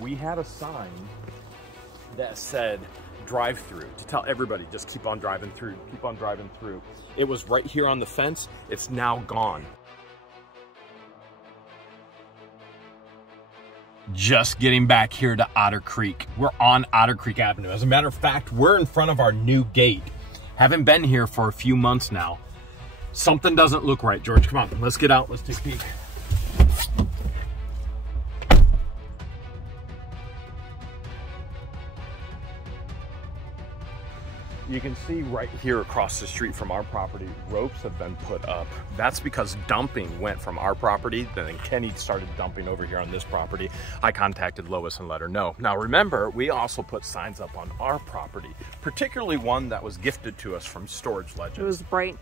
we had a sign that said drive through to tell everybody just keep on driving through, keep on driving through. It was right here on the fence. It's now gone. Just getting back here to Otter Creek. We're on Otter Creek Avenue. As a matter of fact, we're in front of our new gate. Haven't been here for a few months now. Something doesn't look right. George, come on, let's get out, let's take a peek. You can see right here across the street from our property, ropes have been put up. That's because dumping went from our property, then Kenny started dumping over here on this property. I contacted Lois and let her know. Now remember, we also put signs up on our property, particularly one that was gifted to us from Storage Legends. It was bright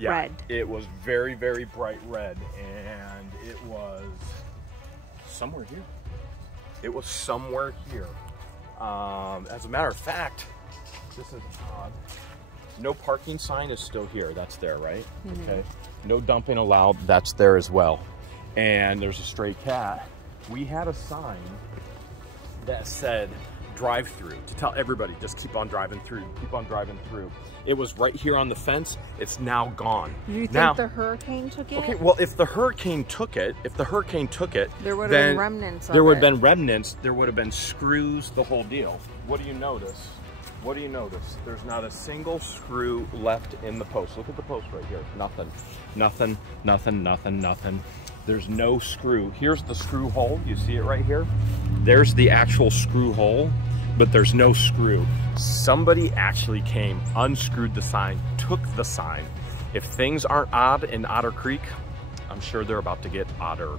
red. It was very, very bright red, and it was somewhere here. It was somewhere here. As a matter of fact, this is odd. No parking sign is still here. That's there, right? Mm-hmm. Okay. No dumping allowed. That's there as well. And there's a stray cat. We had a sign that said drive through to tell everybody just keep on driving through, keep on driving through. It was right here on the fence. It's now gone. Do you think the hurricane took it? Okay, well, if the hurricane took it, there would have been remnants of it. There would have been remnants. There would have been screws, the whole deal. What do you notice? What do you notice? There's not a single screw left in the post. Look at the post right here. Nothing, nothing, nothing, nothing, nothing. There's no screw. Here's the screw hole. You see it right here? There's the actual screw hole, but there's no screw. Somebody actually came, unscrewed the sign, took the sign. If things aren't odd in Otter Creek, I'm sure they're about to get odder.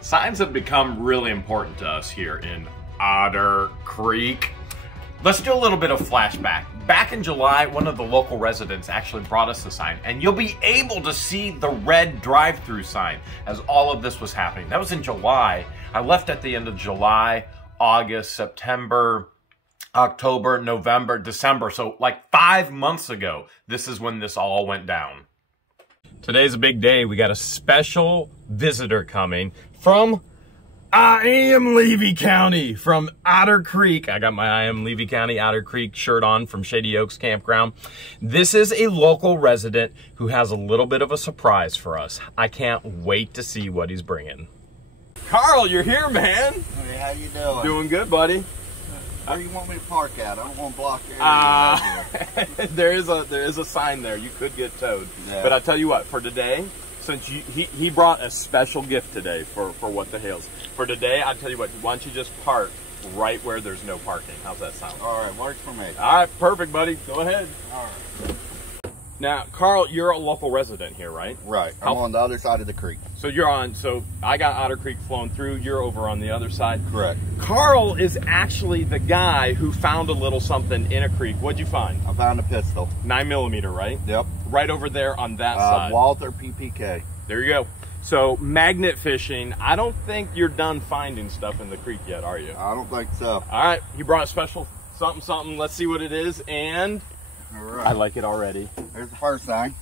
Signs have become really important to us here in Otter Creek. Let's do a little bit of flashback. Back in July, one of the local residents actually brought us the sign, and you'll be able to see the red drive-through sign as all of this was happening. That was in July. I left at the end of July, August, September, October, November, December. So like 5 months ago, this is when this all went down. Today's a big day. We got a special visitor coming from I am Levy County, from Otter Creek. I got my I am Levy County Otter Creek shirt on from Shady Oaks Campground. This is a local resident who has a little bit of a surprise for us. I can't wait to see what he's bringing. Carl, you're here, man. Hey, how you doing? Doing good, buddy. Where do you want me to park at? I don't want to block the area. There is a sign there. You could get towed. Yeah. But I tell you what, for today, since he brought a special gift today for what the Hales. For today, I tell you what, why don't you just park right where there's no parking? How's that sound? All right, works for me. All right, perfect, buddy. Go ahead. All right. Now, Carl, you're a local resident here, right? Right. I'm on the other side of the creek. So so I got Otter Creek flowing through. You're over on the other side. Correct. Carl is actually the guy who found a little something in a creek. What'd you find? I found a pistol. 9mm, right? Yep. Right over there on that side. Walther PPK. There you go. So, magnet fishing. I don't think you're done finding stuff in the creek yet, are you? I don't think so. All right. He brought a special something. Let's see what it is. And all right. I like it already. There's the first thing.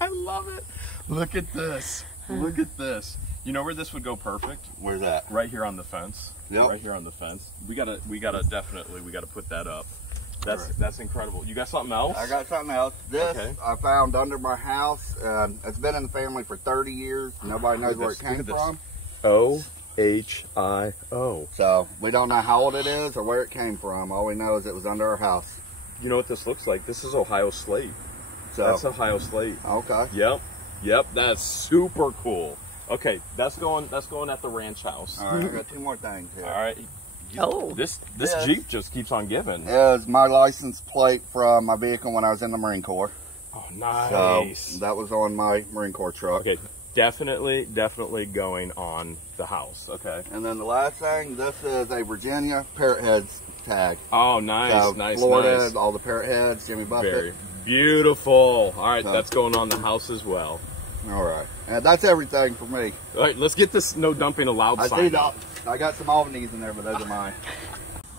I love it. Look at this. Look at this. You know where this would go perfect? Where's that? Right here on the fence. Yep. Right here on the fence. We gotta put that up. That's incredible. You got something else? I got something else. This I found under my house. It's been in the family for 30 years. Nobody knows where it came from. O-H-I-O. So we don't know how old it is or where it came from. All we know is it was under our house. You know what this looks like? This is Ohio slate. So that's Ohio slate. Okay. Yep. That's super cool. Okay, that's going at the ranch house. All right, I got two more things here. All right. This Jeep just keeps on giving. It was my license plate from my vehicle when I was in the Marine Corps. Oh, nice. So that was on my Marine Corps truck. Okay, definitely going on the house. Okay. And then the last thing, this is a Virginia Parrot Heads tag. Oh, nice, so nice, Florida, nice. All the Parrot Heads, Jimmy Buffett. Very beautiful. All right, that's going on the house as well. All right, and that's everything for me. All right, let's get this no dumping allowed sign. I got some Albanese in there, but those are mine.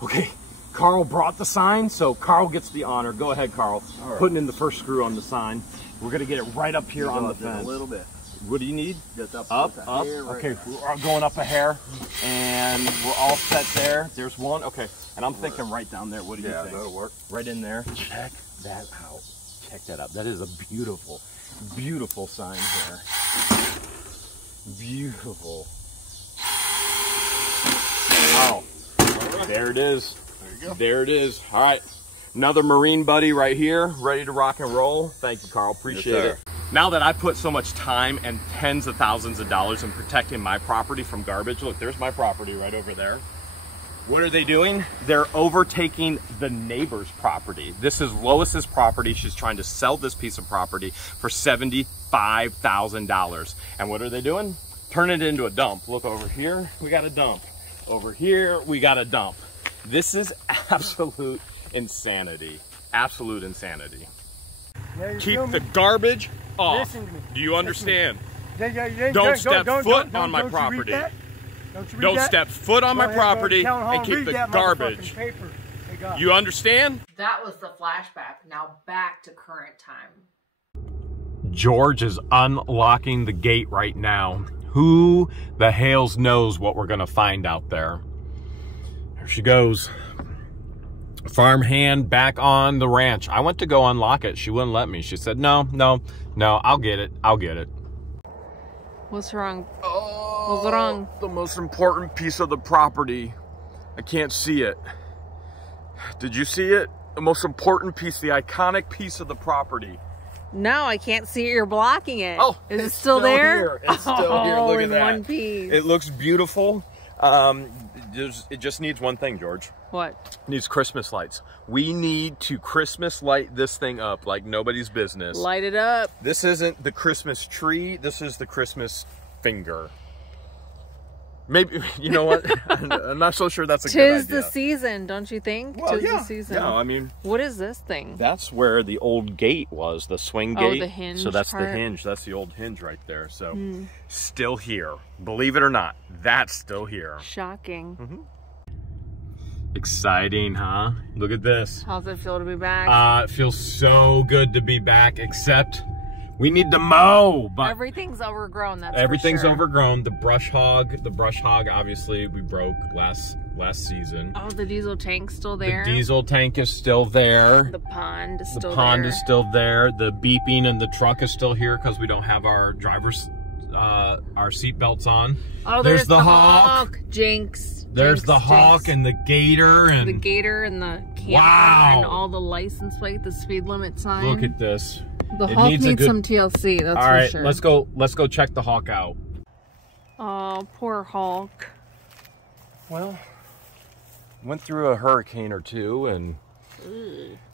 Okay, Carl brought the sign, so Carl gets the honor. Go ahead, Carl. All right. Putting in the first screw on the sign. We're gonna get it right up here on the fence. A little bit. What do you need? Just Up. Right Okay, we're going up a hair, and we're all set there. There's one. Okay, and I'm thinking right down there. What do you think? Yeah, that'll work. Right in there. Check that out. Check that out. That is a beautiful, beautiful sign here. Beautiful. Wow. There it is. There you go. There it is. All right. Another Marine buddy right here, ready to rock and roll. Thank you, Carl. Appreciate it. Now that I put so much time and tens of thousands of dollars in protecting my property from garbage, look, there's my property right over there. What are they doing? They're overtaking the neighbor's property. This is Lois's property. She's trying to sell this piece of property for $75,000. And what are they doing? Turn it into a dump. Look over here, we got a dump. Over here, we got a dump. This is absolute insanity. Absolute insanity. Keep the garbage off. Do you understand? Don't step foot on my property. Don't step foot on my property and keep the garbage. You understand? That was the flashback. Now back to current time. George is unlocking the gate right now. Who the Hales knows what we're gonna find out there? There she goes. Farmhand back on the ranch. I went to go unlock it. She wouldn't let me. She said, no, I'll get it. I'll get it. What's wrong? What's wrong? The most important piece of the property. I can't see it. Did you see it? The most important piece, the iconic piece of the property. No, I can't see it. You're blocking it. Oh, is it still there? Here. It's still here. Look at in that. One piece. It looks beautiful. It just needs one thing, George. What? It needs Christmas lights. We need to Christmas light this thing up like nobody's business. Light it up. This isn't the Christmas tree. This is the Christmas finger. Maybe, you know what? I'm not so sure that's a good idea. Tis the season, don't you think? Well, Tis yeah. the season. No, I mean... What is this thing? That's where the old gate was, the swing gate. Oh, the hinge So that's part. the hinge. That's the old hinge right there. So, still here. Believe it or not, that's still here. Shocking. Exciting, huh? Look at this. How's it feel to be back? It feels so good to be back, except we need to mow. But everything's overgrown, that's everything's for sure. overgrown. The brush hog obviously we broke last season. Oh, the diesel tank's still there. The diesel tank is still there. The pond is still there. The pond is still there. The beeping and the truck is still here because we don't have our our seat belts on. Oh, there's the hawk. Jinx. There's the hawk and the gator and the gator and the camper and all the license plate, the speed limit sign. Look at this. The hawk needs some TLC, that's for sure. All right, let's go check the hawk out. Oh, poor hawk. Well, went through a hurricane or two and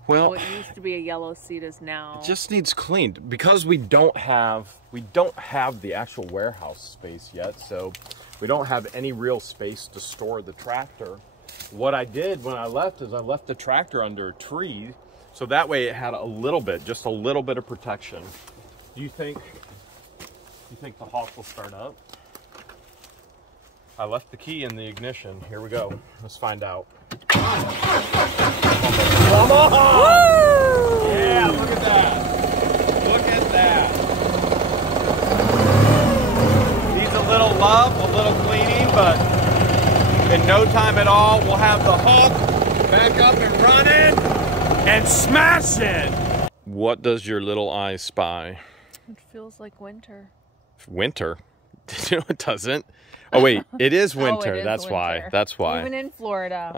well, what used to be a yellow seat is now. It just needs cleaned because we don't have the actual warehouse space yet, so we don't have any real space to store the tractor. What I did when I left is I left the tractor under a tree, so that way it had just a little bit of protection. Do you think the hawk will start up? I left the key in the ignition. Here we go. Let's find out. Come on! Woo! Yeah, look at that. Look at that. Needs a little love, a little cleaning, but in no time at all, we'll have the hawk back up and running and smashing. What does your little eye spy? It feels like winter. Winter? No, it doesn't. Oh wait, it is winter. It is That's winter. Why. That's why. Even in Florida.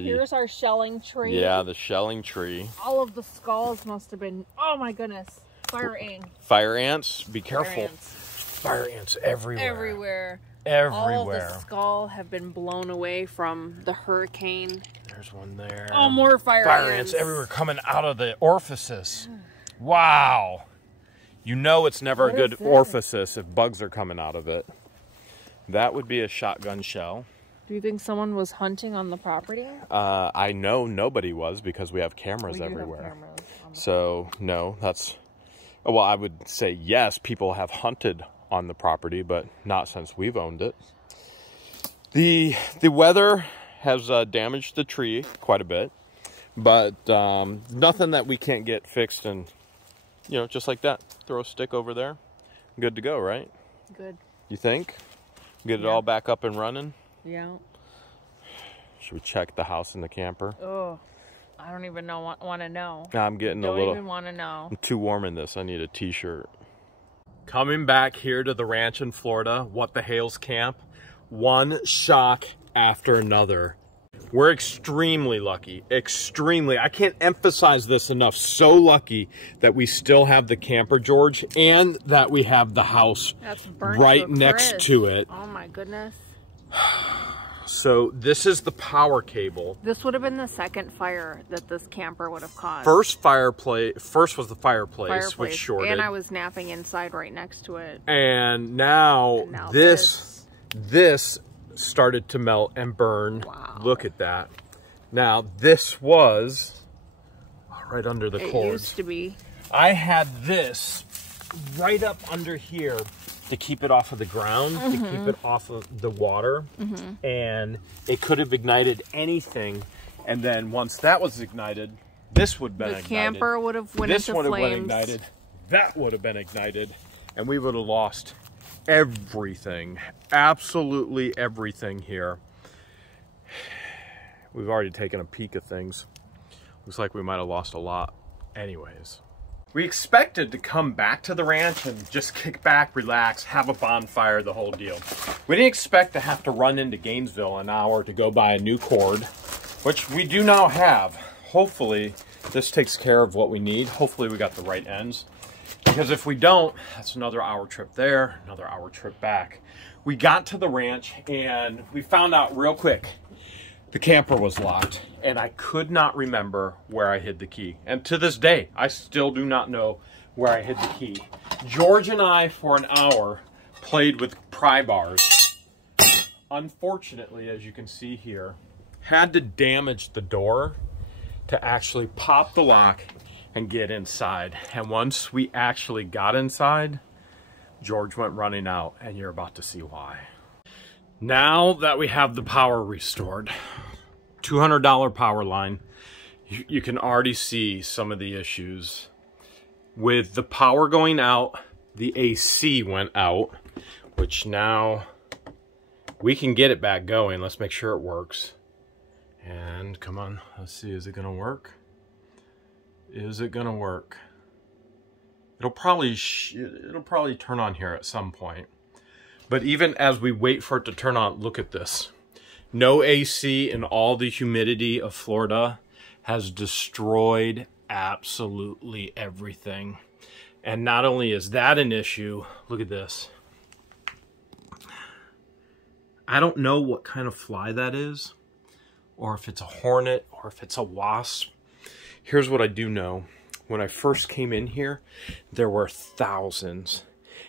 Here's our shelling tree. Yeah, the shelling tree. All of the skulls must have been. Oh my goodness! Fire ants. Fire ants. Be careful. Fire ants everywhere. Everywhere. Everywhere. All of the skull have been blown away from the hurricane. There's one there. Oh, more fire ants everywhere coming out of the orifices. Wow. You know it's never a good orifice if bugs are coming out of it. That would be a shotgun shell. Do you think someone was hunting on the property? I know nobody was because we have cameras everywhere. So no, well, I would say yes, people have hunted on the property, but not since we've owned it. The weather has damaged the tree quite a bit, but nothing that we can't get fixed and, just like that. Throw a stick over there Good to go, right? Good. You think? Get it all back up and running? Yeah. Should we check the house and the camper? Oh, I don't even want to know. I'm getting a little... Don't even want to know. I'm too warm in this. I need a t-shirt. Coming back here to the ranch in Florida, What the Hales camp, one shock after another. We're extremely lucky, extremely. I can't emphasize this enough. So lucky that we still have the camper, George, and that we have the house right next to it. Oh my goodness. So this is the power cable. This would have been the second fire that this camper would have caused. First was the fireplace, which shorted. And I was napping inside right next to it. And now this started to melt and burn. Wow. Look at that. Now this was right under the cords. It used to be. I had this right up under here to keep it off of the ground, to keep it off of the water. And it could have ignited anything. And then once that was ignited, this would have been ignited. The camper would have went into flames. This would have been ignited. That would have been ignited. And we would have lost everything, absolutely everything here. We've already taken a peek at things. Looks like we might have lost a lot. Anyways, we expected to come back to the ranch and just kick back, relax, have a bonfire, the whole deal. We didn't expect to have to run into Gainesville an hour to go buy a new cord, which we do now have. Hopefully this takes care of what we need. Hopefully we got the right ends. Because if we don't, that's another hour trip there, another hour trip back. We got to the ranch and we found out real quick the camper was locked and I could not remember where I hid the key. And to this day, I still do not know where I hid the key. George and I, for an hour, played with pry bars. Unfortunately, as you can see here, had to damage the door to actually pop the lock and get inside. And once we actually got inside, George went running out, and you're about to see why. Now that we have the power restored, $200 power line, you can already see some of the issues. With the power going out, the AC went out, which now we can get it back going. Let's make sure it works. And come on, let's see, is it gonna work? Is it gonna work? It'll probably turn on here at some point. But even as we wait for it to turn on, look at this. No AC and all the humidity of Florida has destroyed absolutely everything. And not only is that an issue, look at this. I don't know what kind of fly that is, or if it's a hornet, or if it's a wasp. Here's what I do know. When I first came in here, there were thousands,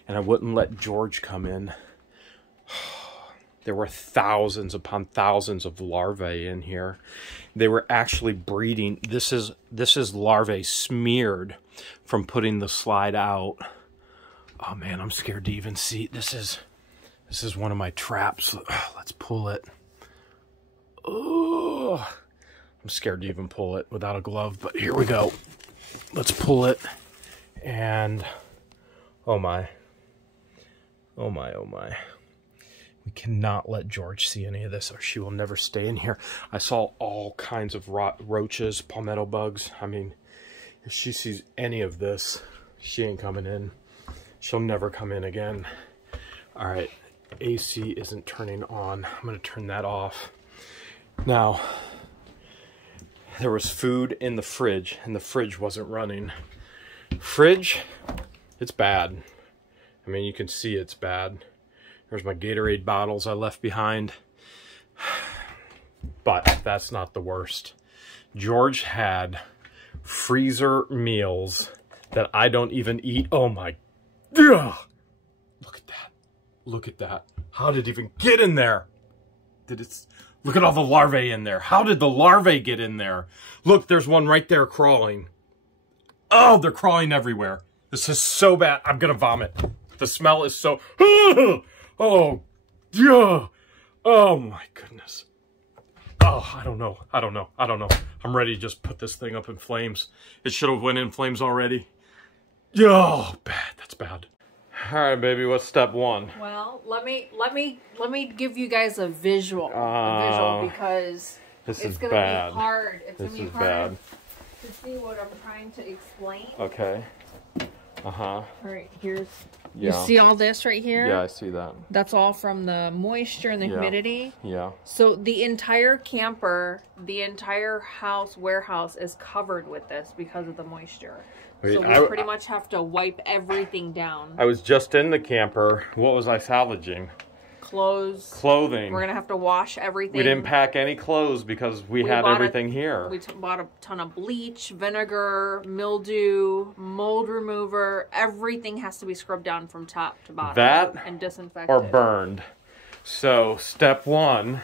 and I wouldn't let George come in. There were thousands upon thousands of larvae in here. They were actually breeding. This is larvae smeared from putting the slide out. Oh man, I'm scared to even see. This is one of my traps. Let's pull it. Oh, I'm scared to even pull it without a glove, but here we go. Let's pull it. And oh my. Oh my, oh my. We cannot let George see any of this or she will never stay in here. I saw all kinds of roaches, palmetto bugs. I mean, if she sees any of this, she ain't coming in. She'll never come in again. All right, AC isn't turning on. I'm gonna turn that off. Now, there was food in the fridge and the fridge wasn't running. Fridge, it's bad. I mean, you can see it's bad. There's my Gatorade bottles I left behind. But that's not the worst. George had freezer meals that I don't even eat. Oh my, ugh. Look at that. Look at that. How did it even get in there? Look at all the larvae in there. How did the larvae get in there? Look, there's one right there crawling. Oh, they're crawling everywhere. This is so bad. I'm gonna vomit. The smell is so, oh, yeah. Oh my goodness. Oh, I don't know. I'm ready to just put this thing up in flames. It should have went in flames already. Oh, bad. That's bad. All right, baby. What's step one? Well, let me give you guys a visual, because it's gonna be hard. It's gonna be hard to see what I'm trying to explain. Okay. All right, here's. You see all this right here? Yeah, I see that. That's all from the moisture and the humidity. Yeah. So the entire camper, the entire warehouse is covered with this because of the moisture. Wait, so we pretty much have to wipe everything down. I was just in the camper. What was I salvaging? Clothing. We're going to have to wash everything. We didn't pack any clothes because we had everything here. We bought a ton of bleach, vinegar, mildew, mold remover. Everything has to be scrubbed down from top to bottom. And disinfected. Or burned. So, step one,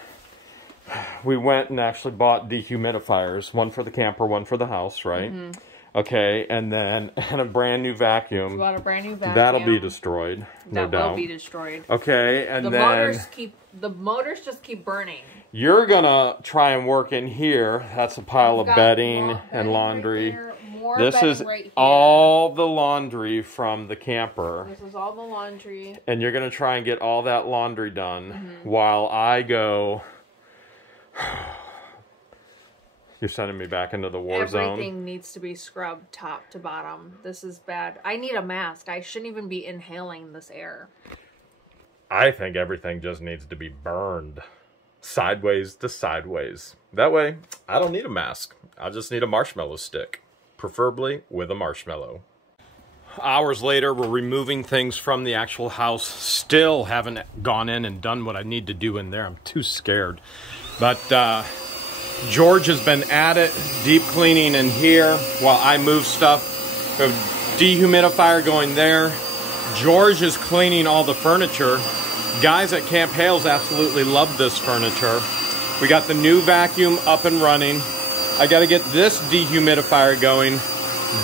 we went and actually bought dehumidifiers. One for the camper, one for the house, right? Mm-hmm. Okay, and then a brand new vacuum. We bought a brand new vacuum. That'll be destroyed, no doubt. That will be destroyed. Okay, and the motors just keep burning. You're gonna try and work in here. That's a pile of bedding and laundry. Right this is all the laundry from the camper. This is all the laundry. And you're gonna try and get all that laundry done while I go. You're sending me back into the war zone. Everything needs to be scrubbed top to bottom. This is bad. I need a mask. I shouldn't even be inhaling this air. I think everything just needs to be burned. Sideways to sideways. That way, I don't need a mask. I just need a marshmallow stick. Preferably with a marshmallow. Hours later, we're removing things from the actual house. Still haven't gone in and done what I need to do in there. I'm too scared. But, George has been at it, deep cleaning in here while I move stuff. We have dehumidifier going there. George is cleaning all the furniture. Guys at Camp Hale's absolutely love this furniture. We got the new vacuum up and running. I got to get this dehumidifier going.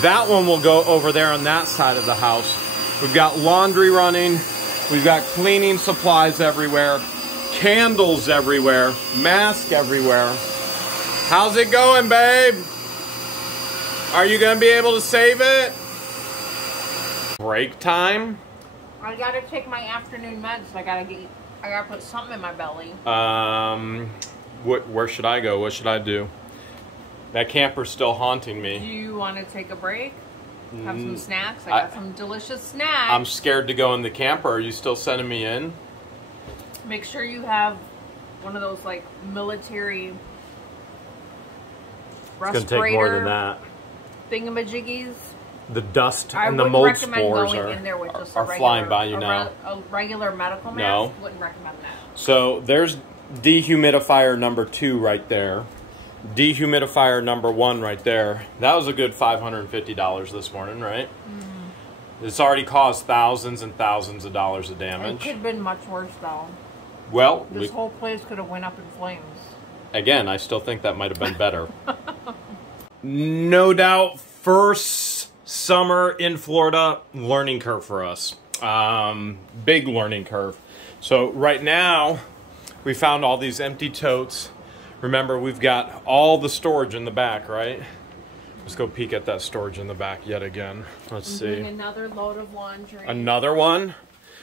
That one will go over there on that side of the house. We've got laundry running. We've got cleaning supplies everywhere. Candles everywhere. Mask everywhere. How's it going, babe? Are you gonna be able to save it? Break time? I gotta take my afternoon meds. I gotta put something in my belly. Where should I go? What should I do? That camper's still haunting me. Do you want to take a break? Have some snacks? I got some delicious snacks. I'm scared to go in the camper. Are you still sending me in? Make sure you have one of those like military respirator. It's gonna take more than that. Thingamajiggies. The dust and the mold spores are flying by you now. A regular medical mask, wouldn't recommend that. So there's dehumidifier number 2 right there. Dehumidifier number 1 right there. That was a good $550 this morning, right? Mm-hmm. It's already caused thousands and thousands of dollars of damage. It could have been much worse though. Well, this whole place could have went up in flames. Again, I still think that might have been better. No doubt, first summer in Florida, learning curve for us. Big learning curve. So right now, we found all these empty totes. Remember, we've got all the storage in the back, right? Let's go peek at that storage in the back yet again. Let's see. Another load of laundry. Another one?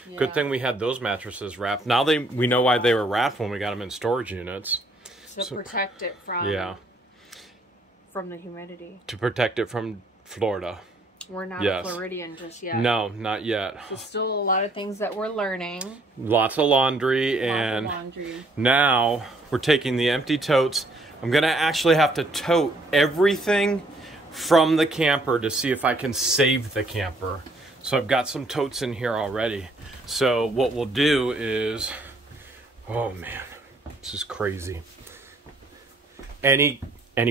Yeah. Good thing we had those mattresses wrapped. Now we know why they were wrapped when we got them in storage units. To protect it from the humidity. To protect it from Florida. We're not Floridian just yet. No, not yet. There's still a lot of things that we're learning. Lots of laundry. Now we're taking the empty totes. I'm going to actually have to tote everything from the camper to see if I can save the camper. So I've got some totes in here already. So what we'll do is, oh man, this is crazy. Any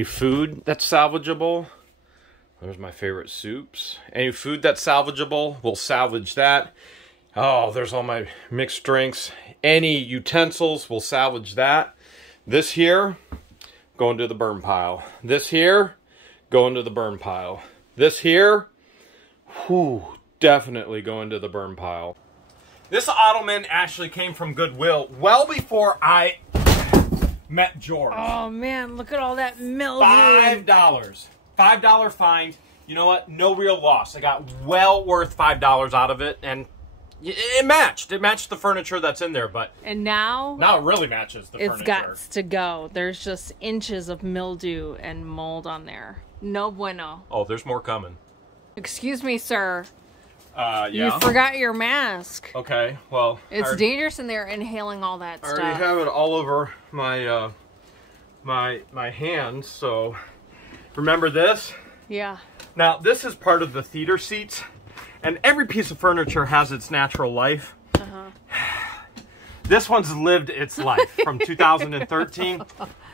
food that's salvageable. There's my favorite soups. Any food that's salvageable, we'll salvage that. Oh, there's all my mixed drinks. Any utensils, we'll salvage that. This here, going to the burn pile. This here, going to the burn pile. This here, definitely going to the burn pile. This ottoman actually came from Goodwill well before I met George. Oh man, look at all that mildew. $5 fine. You know what? No real loss. I got well worth $5 out of it, and It matched. It matched the furniture that's in there, but... And now it really matches the furniture. It's got to go. There's just inches of mildew and mold on there. No bueno. Oh, there's more coming. Excuse me, sir. Yeah? You forgot your mask. Okay, well... It's dangerous in there inhaling all that stuff. I already have it all over my, my hands, so... Remember this? Yeah. Now, this is part of the theater seats. And every piece of furniture has its natural life. This one's lived its life from 2013.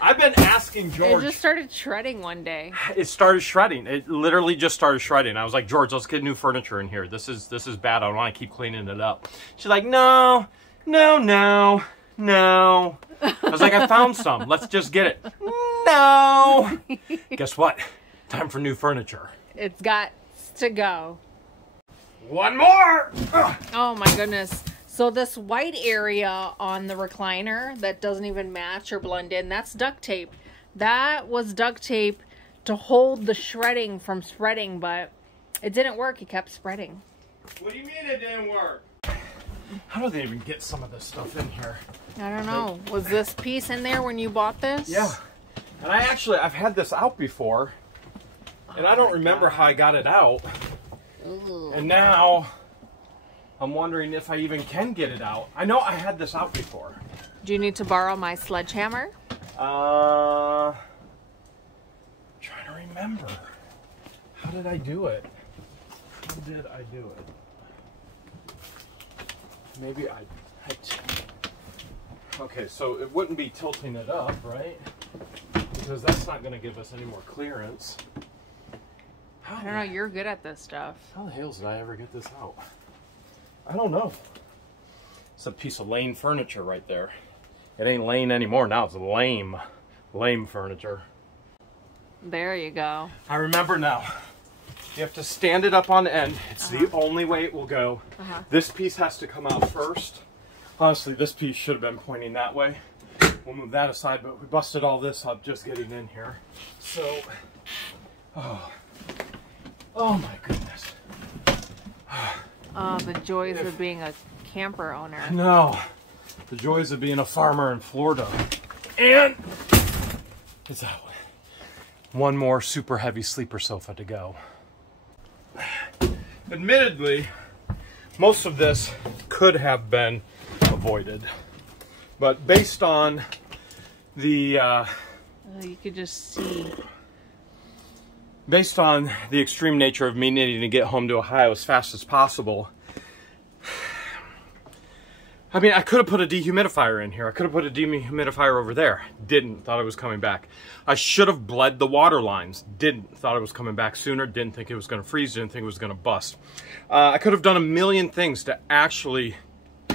I've been asking George. It just started shredding one day. It started shredding. It literally just started shredding. I was like, George, let's get new furniture in here. This is bad. I don't want to keep cleaning it up. She's like, no. I was like, I found some. Let's just get it. No. Guess what? Time for new furniture. It's got to go. One more! Oh my goodness. So this white area on the recliner that doesn't even match or blend in, that's duct tape. That was duct tape to hold the shredding from spreading, but it didn't work. It kept spreading. What do you mean it didn't work? How do they even get some of this stuff in here? I don't know. Was this piece in there when you bought this? Yeah. And I've had this out before, and I don't remember how I got it out. Ooh. And now, I'm wondering if I even can get it out. I know I had this out before. Do you need to borrow my sledgehammer? I'm trying to remember. How did I do it? How did I do it? Maybe I had to... Okay, so it wouldn't be tilting it up, right? Because that's not going to give us any more clearance. I don't know, you're good at this stuff. How the hell did I ever get this out? I don't know. It's a piece of lame furniture right there. It ain't lame anymore, now it's lame. Lame furniture. There you go. I remember now. You have to stand it up on end. It's the only way it will go. This piece has to come out first. Honestly, this piece should have been pointing that way. We'll move that aside, but we busted all this up just getting in here. So, oh my goodness. Oh, the joys of being a camper owner. No, the joys of being a farmer in Florida. And it's out. One more super heavy sleeper sofa to go. Admittedly, most of this could have been avoided. But based on the... you could just see... Based on the extreme nature of me needing to get home to Ohio as fast as possible, I mean, I could have put a dehumidifier in here. I could have put a dehumidifier over there. Didn't. Thought it was coming back. I should have bled the water lines. Didn't. Thought it was coming back sooner. Didn't think it was going to freeze. Didn't think it was going to bust. I could have done a million things to actually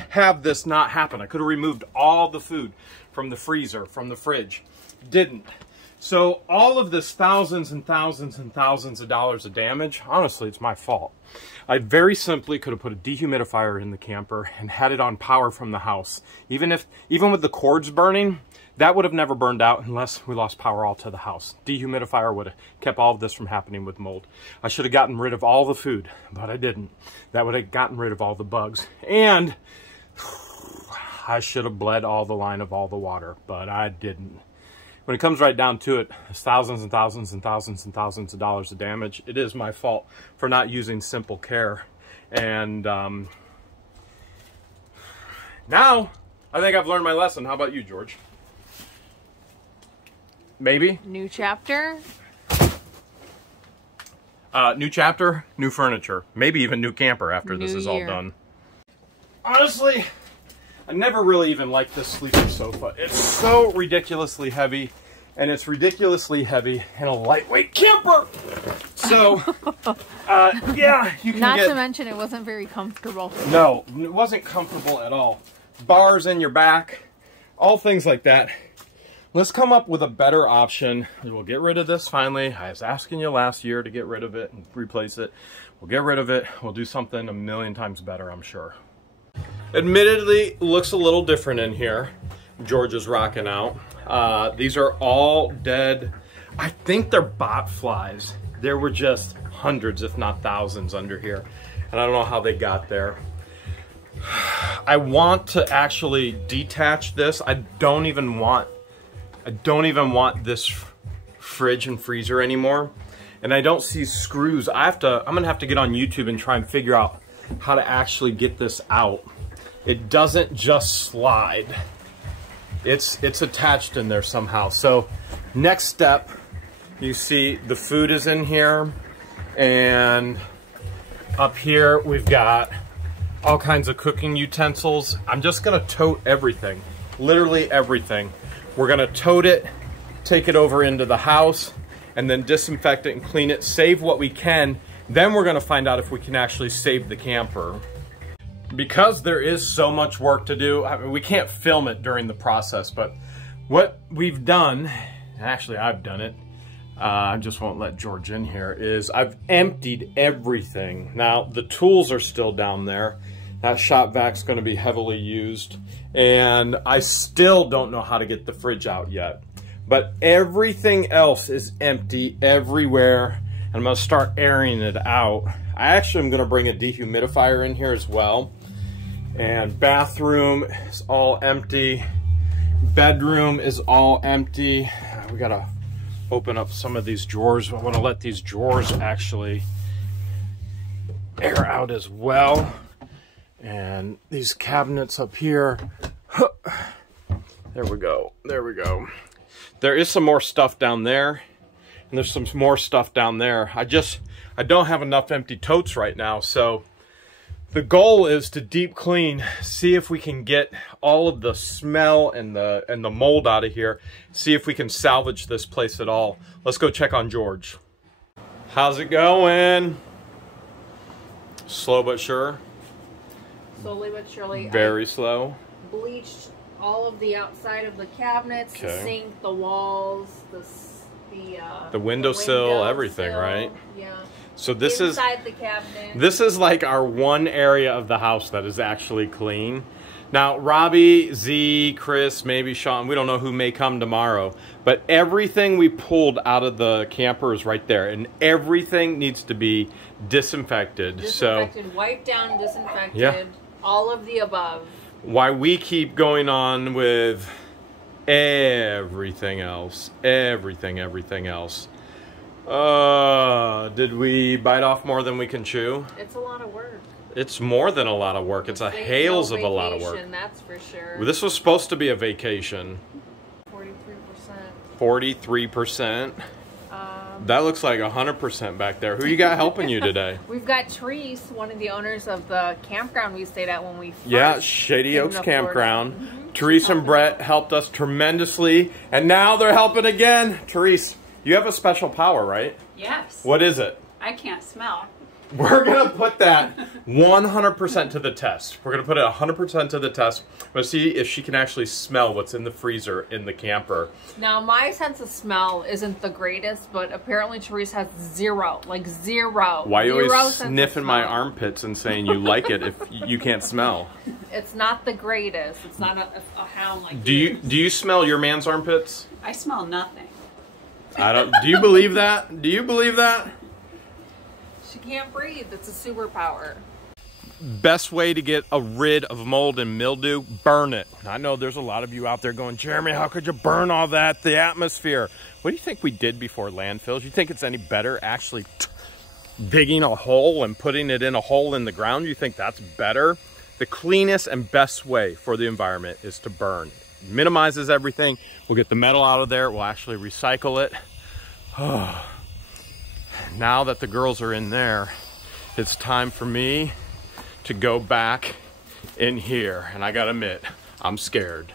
have this not happen. I could have removed all the food from the freezer, from the fridge. Didn't. So all of this thousands and thousands and thousands of dollars of damage, honestly, it's my fault. I very simply could have put a dehumidifier in the camper and had it on power from the house. Even with the cords burning, that would have never burned out unless we lost power all to the house. Dehumidifier would have kept all of this from happening with mold. I should have gotten rid of all the food, but I didn't. That would have gotten rid of all the bugs. And I should have bled all the line of all the water, but I didn't. When it comes right down to it, it's thousands and thousands and thousands and thousands of dollars of damage. It is my fault for not using simple care. And now, I think I've learned my lesson. How about you, George? Maybe? New chapter? New chapter, new furniture. Maybe even new camper after this is all done. Honestly, I never really even liked this sleeper sofa. It's so ridiculously heavy, and it's ridiculously heavy in a lightweight camper. So, yeah, you can Not to mention it wasn't very comfortable. No, it wasn't comfortable at all. Bars in your back, all things like that. Let's come up with a better option. We'll get rid of this finally. I was asking you last year to get rid of it and replace it. We'll get rid of it. We'll do something a million times better, I'm sure. Admittedly, looks a little different in here. George is rocking out. These are all dead. I think they're bot flies. There were just hundreds, if not thousands, under here. And I don't know how they got there. I want to actually detach this. I don't even want this fridge and freezer anymore. And I don't see screws. I'm gonna have to get on YouTube and try and figure out how to actually get this out. It doesn't just slide. It's attached in there somehow. So next step, you see the food is in here, and up here we've got all kinds of cooking utensils. I'm just gonna tote everything, literally everything. We're gonna tote it, take it over into the house, and then disinfect it and clean it, save what we can. Then we're gonna find out if we can actually save the camper. Because there is so much work to do, I mean, we can't film it during the process, but what we've done, actually I've done it, I just won't let George in here, is I've emptied everything. Now, the tools are still down there. That shop vac's gonna be heavily used, and I still don't know how to get the fridge out yet. But everything else is empty everywhere, and I'm gonna start airing it out. I actually am gonna bring a dehumidifier in here as well. And bathroom is all empty. Bedroom is all empty. We gotta open up some of these drawers. I wanna let these drawers actually air out as well. And these cabinets up here. There we go, there we go. There is some more stuff down there, and there's some more stuff down there. I don't have enough empty totes right now, so the goal is to deep clean, see if we can get all of the smell and the mold out of here, see if we can salvage this place at all. Let's go check on George. How's it going? Slow but sure? Slowly but surely. Very slow. Bleached all of the outside of the cabinets, the sink, the walls, the windowsill, everything, right? Yeah. So this inside the cabinet. This is like our one area of the house that is actually clean. Now, Robbie, Z, Chris, maybe Sean, we don't know who may come tomorrow, but everything we pulled out of the camper is right there, and everything needs to be disinfected. Disinfected, wiped down, disinfected, all of the above. Why we keep going on with everything else, everything else. Did we bite off more than we can chew? It's a lot of work. It's more than a lot of work. It's a Hales of a lot of work. That's for sure. Well, this was supposed to be a vacation. 43%. 43%. That looks like 100% back there. Who you got helping you today? We've got Therese, one of the owners of the campground we stayed at when we first Yeah, Shady Oaks Campground. Therese and Brett helped us tremendously, and now they're helping again. Therese, you have a special power, right? Yes. What is it? I can't smell. We're going to put that 100% to the test. We're going to put it 100% to the test. We're going to see if she can actually smell what's in the freezer in the camper. Now, my sense of smell isn't the greatest, but apparently Therese has zero. Like zero. Why are you always sniffing my armpits and saying you like it if you can't smell? It's not the greatest. It's not a hound like Do you smell your man's armpits? I smell nothing. I don't. Do you believe that? Do you believe that? She can't breathe. It's a superpower. Best way to get rid of mold and mildew, burn it. I know there's a lot of you out there going, Jeremy, how could you burn all that? The atmosphere. What do you think we did before landfills? You think it's any better actually digging a hole and putting it in a hole in the ground? You think that's better? The cleanest and best way for the environment is to burn. It minimizes everything. We'll get the metal out of there. We'll actually recycle it. Oh. Now that the girls are in there, it's time for me to go back in here. And I gotta admit, I'm scared.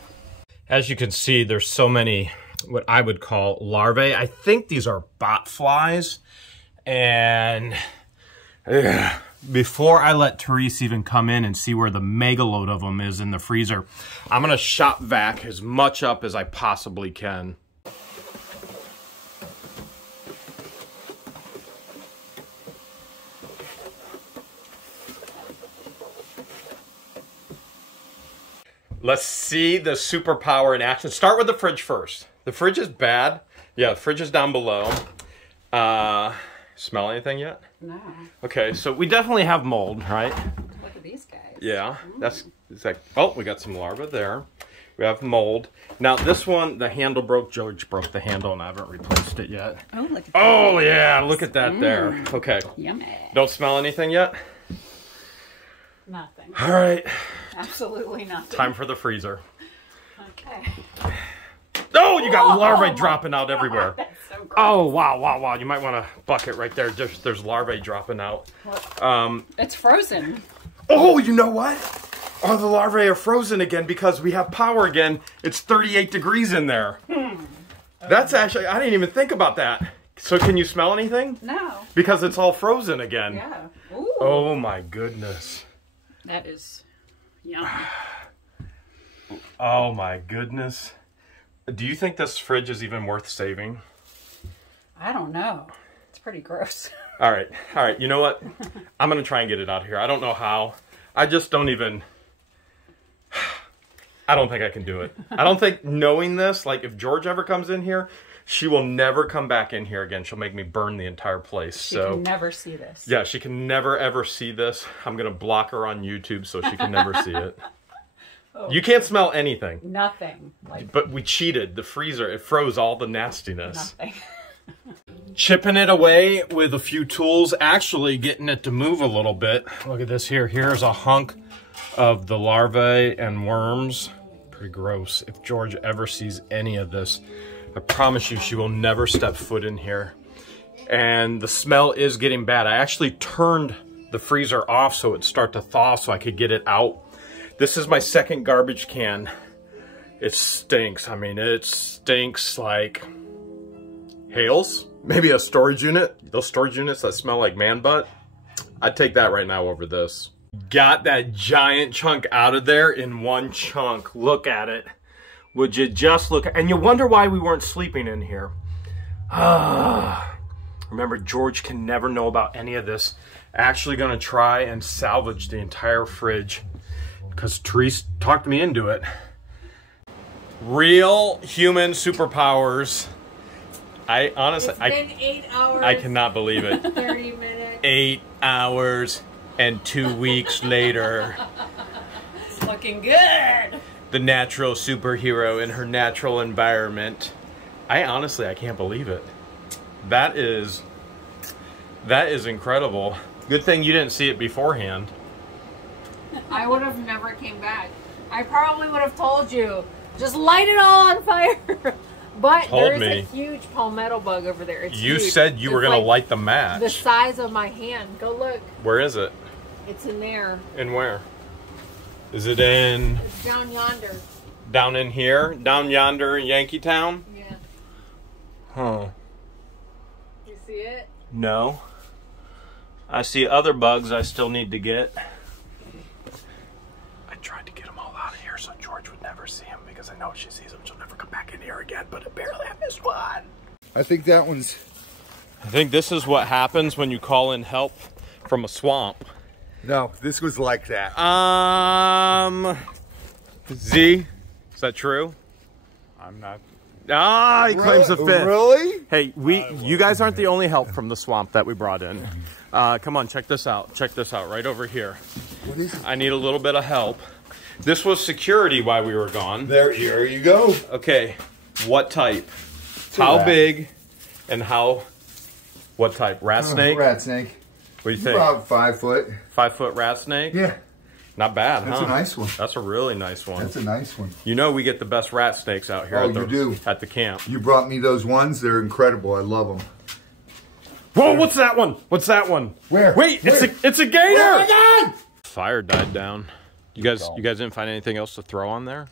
As you can see, there's so many, what I would call larvae. I think these are bot flies. And before I let Therese even come in and see where the mega load of them is in the freezer, I'm gonna shop vac as much up as I possibly can. Let's see the superpower in action. Start with the fridge first. The fridge is bad. Yeah, the fridge is down below. Smell anything yet? No. Okay, so we definitely have mold, right? Look at these guys. Yeah, it's like, oh, we got some larvae there. We have mold. Now this one, the handle broke. George broke the handle and I haven't replaced it yet. Oh, look at that. Oh yeah, look at that there. Okay. Yummy. Don't smell anything yet? Nothing. All right. Absolutely nothing. Time for the freezer. Okay. Oh, you got larvae dropping out everywhere. That's so gross. Oh, wow. You might want a bucket right there. There's larvae dropping out. It's frozen. Oh, you know what? Oh, the larvae are frozen again because we have power again. It's 38 degrees in there. That's actually, I didn't even think about that. So can you smell anything? No. Because it's all frozen again. Yeah. Ooh. Oh my goodness. That is yummy. Oh my goodness. Do you think this fridge is even worth saving? I don't know. It's pretty gross. All right. You know what? I'm going to try and get it out of here. I don't know how. I just don't even... I don't think I can do it. I don't think knowing this, like if George ever comes in here, she will never come back in here again. She'll make me burn the entire place. She can never see this. Yeah, she can never ever see this. I'm going to block her on YouTube so she can never see it. Oh. You can't smell anything. Nothing. But we cheated. The freezer, it froze all the nastiness. Nothing. Chipping it away with a few tools, actually getting it to move a little bit. Look at this here. Here's a hunk of the larvae and worms. Pretty gross. If George ever sees any of this, I promise you she will never step foot in here. And the smell is getting bad. I actually turned the freezer off so it'd start to thaw so I could get it out. This is my second garbage can. It stinks. I mean, it stinks like Hale's. Maybe a storage unit. Those storage units that smell like man butt. I'd take that right now over this. Got that giant chunk out of there in one chunk. Look at it. Would you just look? And you wonder why we weren't sleeping in here. Remember, George can never know about any of this. Actually gonna try and salvage the entire fridge because Therese talked me into it. Real human superpowers. I honestly, It's been 8 hours. I cannot believe it. 30 minutes. 8 hours and 2 weeks later. Looking good. The natural superhero in her natural environment. I honestly, I can't believe it. That is incredible. Good thing you didn't see it beforehand. I would have never came back. I probably would have told you, just light it all on fire. But there's a huge palmetto bug over there. It's you huge. said you were going to light the match. The size of my hand. Go look. Where is it? It's in there. In where? Is it in? It's down yonder. Down in here? Down yonder in Yankee Town? Yeah. Huh. You see it? No. I see other bugs I still need to get. I tried to get them all out of here so George would never see them because I know if she sees them she'll never come back in here again, but apparently I missed one. I think that one's... I think this is what happens when you call in help from a swamp. No, this was like that. Z, is that true? I'm not... Ah, he claims the fifth. Really? Hey, you guys aren't the only help from the swamp that we brought in. Come on, check this out. Check this out right over here. What is it? I need a little bit of help. This was security while we were gone. Here you go. Okay, what type? It's a How rat. big and what type? Rat snake? Rat snake. What do you think? About 5 foot. 5 foot rat snake? Yeah. Not bad, huh? That's a nice one. That's a really nice one. That's a nice one. You know we get the best rat snakes out here at the camp. You brought me those ones. They're incredible. I love them. Whoa, what's that one? What's that one? Where? Wait, Where? it's a gator! Oh my God! Fire died down. You guys didn't find anything else to throw on there?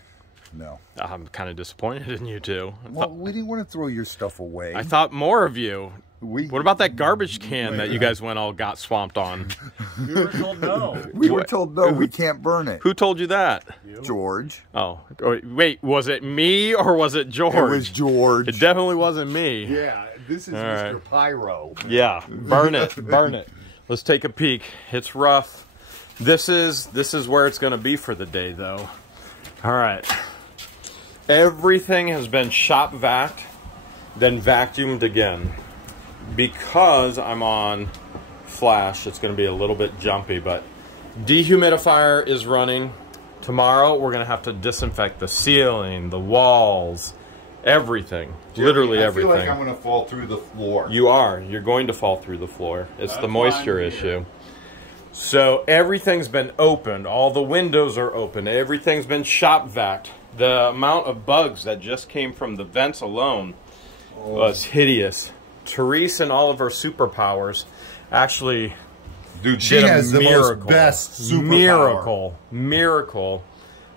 No. I'm kind of disappointed in you two. Well, we didn't want to throw your stuff away. I thought more of you. What about that garbage can that you guys got swamped on? We were told no. We were told no, we can't burn it. Who told you that? George. Oh, wait, was it me or was it George? It was George. It definitely wasn't me. Yeah, this is right. Mr. Pyro. Yeah, burn it, burn it. Let's take a peek. It's rough. This is where it's going to be for the day, though. All right. Everything has been shop vac, then vacuumed again. Because I'm on flash, it's going to be a little bit jumpy, but Dehumidifier is running. Tomorrow we're gonna have to disinfect the ceiling, the walls, everything. Jimmy, literally everything. I feel like I'm gonna fall through the floor. You are. You're going to fall through the floor. It's the moisture issue. So everything's been opened. All the windows are open. Everything's been shop vac. The amount of bugs that just came from the vents alone was hideous. Therese and all of her superpowers actually Dude, she did a has the miracle. most best superpower. Miracle.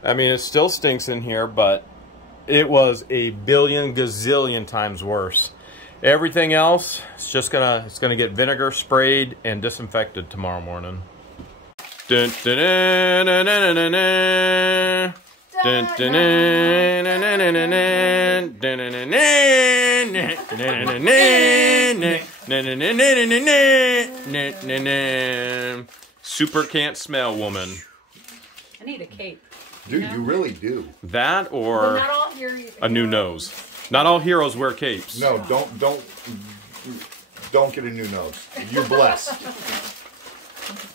I mean, it still stinks in here, but it was a billion gazillion times worse. Everything else, it's gonna get vinegar sprayed and disinfected tomorrow morning. Dun, dun, dun, dun, dun, dun, dun. Dun, dun, dun, dun, dun, dun, dun, dun, dun, dun. Super can't smell woman. I need a cape. Dude, you really do. That But or not all here. a new nose. Not all heroes wear capes. No, don't get a new nose. You're blessed.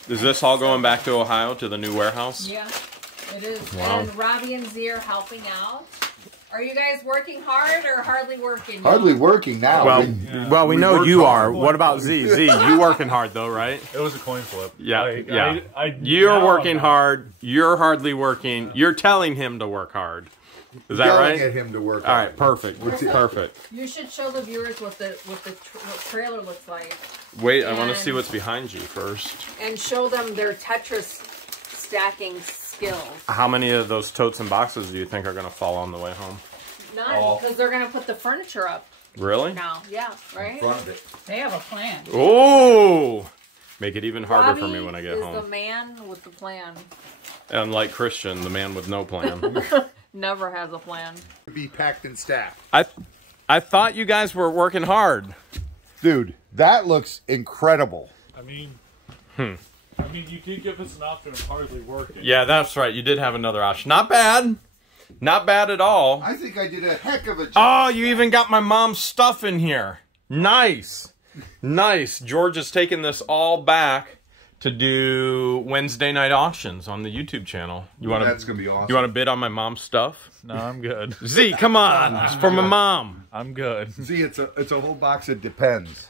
Is this all going back to Ohio to the new warehouse? Yeah, it is. Wow. And Robbie and Z are helping out. Are you guys working hard or hardly working? Hardly working now. Well, we know worked you hard. are. What about Z? Z, you working hard though, right? It was a coin flip. Yeah, Like, yeah. now You're I'm working not. hard. You're hardly working. You're telling him to work hard. Is that Yelling right? at him to work. All right, perfect. Perfect. You should show the viewers what what trailer looks like, Wait, I want to And- see what's behind you first. and show them their Tetris stacking skills. How many of those totes and boxes do you think are going to fall on the way home? None, because they're gonna put the furniture up Really? now. Yeah, right. In front of it. They have a plan. Oh! Make it even harder for me Robbie when I get is home. the man with the plan. Unlike Christian, the man with no plan. Never has a plan. Be packed and staffed. I thought you guys were working hard. Dude, that looks incredible. I mean, you did give us an option of hardly working. Yeah, that's right. You did have another option. Not bad. Not bad at all. I think I did a heck of a job. Oh, you even got my mom's stuff in here. Nice. Nice. George is taking this all back to do Wednesday night auctions on the YouTube channel. That's going to be awesome. You want to bid on my mom's stuff? No, I'm good. Z, come on. It's for my mom. I'm good. See, it's a whole box of Depends.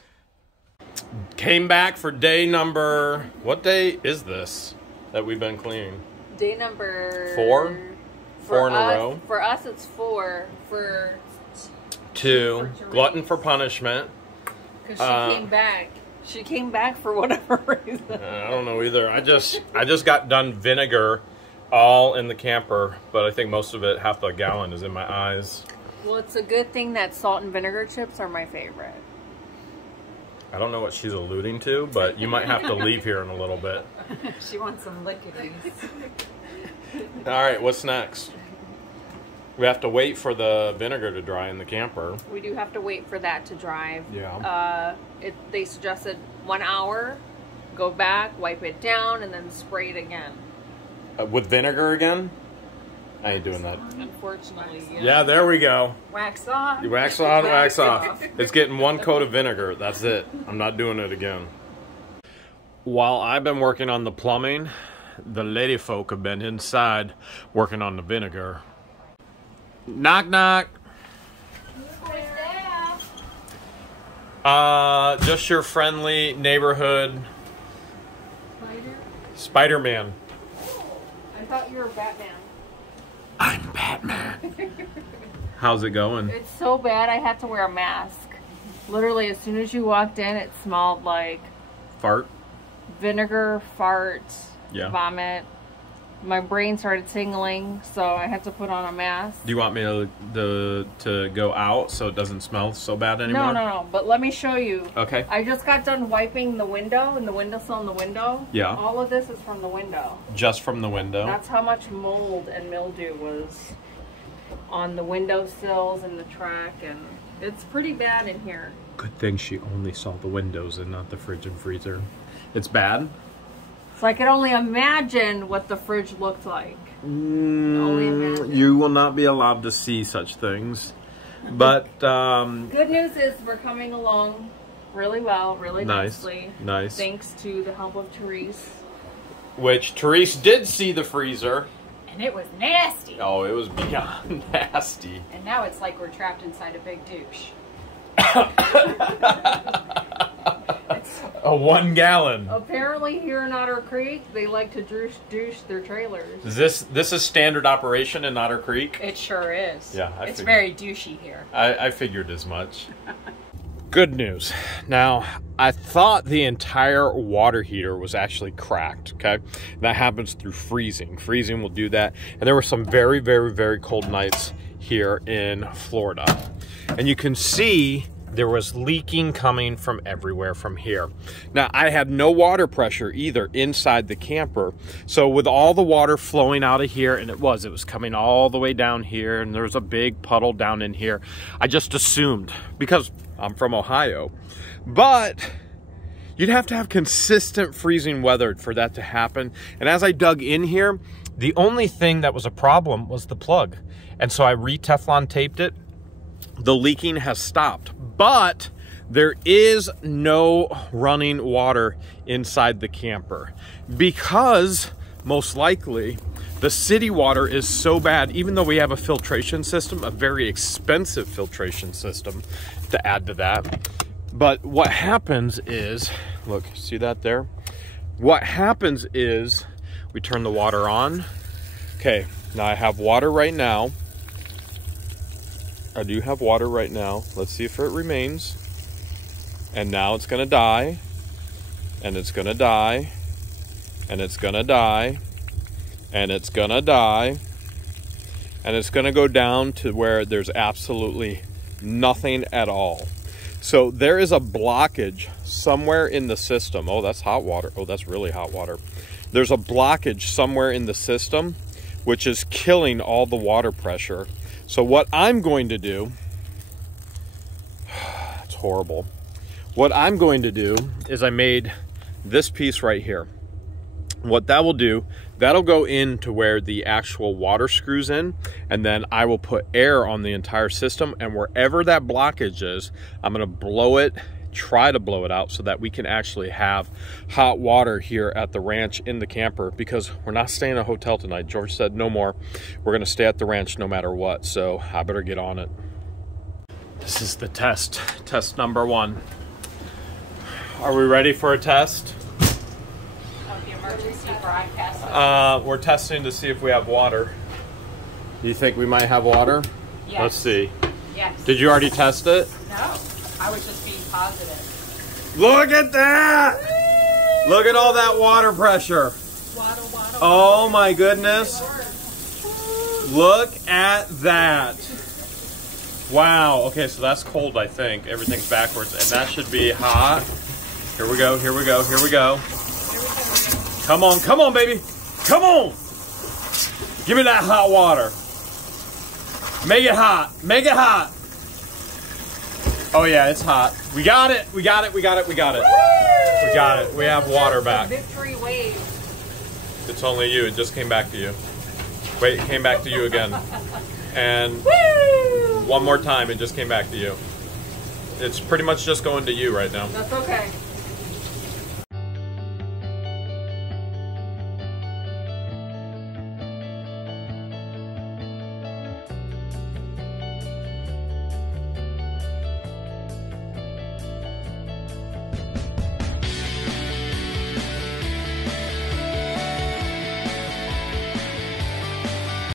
Came back for day number... What day is this that we've been cleaning? Day number 4? 4 in a row? For us, it's 4. For 2. Glutton for punishment. because she came back. She came back for whatever reason. I don't know either. I just got done vinegar all in the camper, but I think most of it, half the gallon, is in my eyes. Well, it's a good thing that salt and vinegar chips are my favorite. I don't know what she's alluding to, but you might have to leave here in a little bit. She wants some lickities. All right, what's next? We have to wait for the vinegar to dry in the camper. We do have to wait for that to dry. Yeah. They suggested 1 hour, go back, wipe it down, and then spray it again. With vinegar again? I ain't doing that. Unfortunately, Yeah, there we go. Wax on. Wax on, wax off. It's getting 1 coat of vinegar. That's it. I'm not doing it again. While I've been working on the plumbing, the lady folk have been inside working on the vinegar. Knock, knock. Just your friendly neighborhood Spider-Man. I thought you were Batman. I'm Batman. How's it going? It's so bad I had to wear a mask. Literally, as soon as you walked in, it smelled like Fart? vinegar, fart, Yeah. vomit. My brain started tingling, so I had to put on a mask. Do you want me to go out so it doesn't smell so bad anymore? No. But let me show you. Okay. I just got done wiping the window and the windowsill in the window. Yeah. All of this is from the window. Just from the window? That's how much mold and mildew was on the windowsills and the track, and it's pretty bad in here. Good thing she only saw the windows and not the fridge and freezer. It's bad? So I could only imagine what the fridge looked like. Only imagine. You will not be allowed to see such things. But, Good news is we're coming along really well, really nice. nicely. Nice. Thanks to the help of Therese. which Therese did see the freezer. And it was nasty. Oh, it was beyond nasty. And now it's like we're trapped inside a big douche. A 1 gallon. Apparently here in Otter Creek, they like to douche their trailers. Is this is standard operation in Otter Creek? It sure is. Yeah, it's very douchey here. I figured as much. Good news. Now, I thought the entire water heater was actually cracked, okay? That happens through freezing. Freezing will do that. And there were some very, very, very cold nights here in Florida. And you can see there was leaking coming from everywhere from here. Now, I had no water pressure either inside the camper. So with all the water flowing out of here, and it was coming all the way down here, and there was a big puddle down in here, I just assumed, because I'm from Ohio, but you'd have to have consistent freezing weather for that to happen. And as I dug in here, the only thing that was a problem was the plug. And so I re-Teflon taped it. The leaking has stopped, but there is no running water inside the camper because most likely the city water is so bad, even though we have a filtration system, a very expensive filtration system to add to that. But what happens is, look, see that there? What happens is we turn the water on. Okay, now I have water right now. I do have water right now. Let's see if it remains. And now it's gonna die. And it's gonna die. And it's gonna die. And it's gonna die. And it's gonna go down to where there's absolutely nothing at all. So there is a blockage somewhere in the system. Oh, that's hot water. Oh, that's really hot water. There's a blockage somewhere in the system which is killing all the water pressure. So what I'm going to do, it's horrible. What I'm going to do is I made this piece right here. What that will do, that'll go into where the actual water screws in, and then I will put air on the entire system, and wherever that blockage is, I'm gonna blow it, try to blow it out so that we can actually have hot water here at the ranch in the camper, because we're not staying in a hotel tonight. George said no more. We're gonna stay at the ranch no matter what, so I better get on it. This is the test number 1. Are we ready for a test? Emergency broadcast. We're testing to see if we have water. Do you think we might have water? Yes. Let's see. Yes. Did you already test it? No, I was just being positive. Look at that! Look at all that water pressure. Oh my goodness. Look at that. Wow. Okay, so that's cold, I think. Everything's backwards, and that should be hot. Here we go, here we go, here we go. Come on, baby. Come on. Give me that hot water. Make it hot. Make it hot. Oh yeah, it's hot. We got it. We got it. We got it. We got it. We got it. We have water back. Victory wave. It's only you. It just came back to you. Wait, it came back to you again. And one more time, it just came back to you. It's pretty much just going to you right now. That's okay.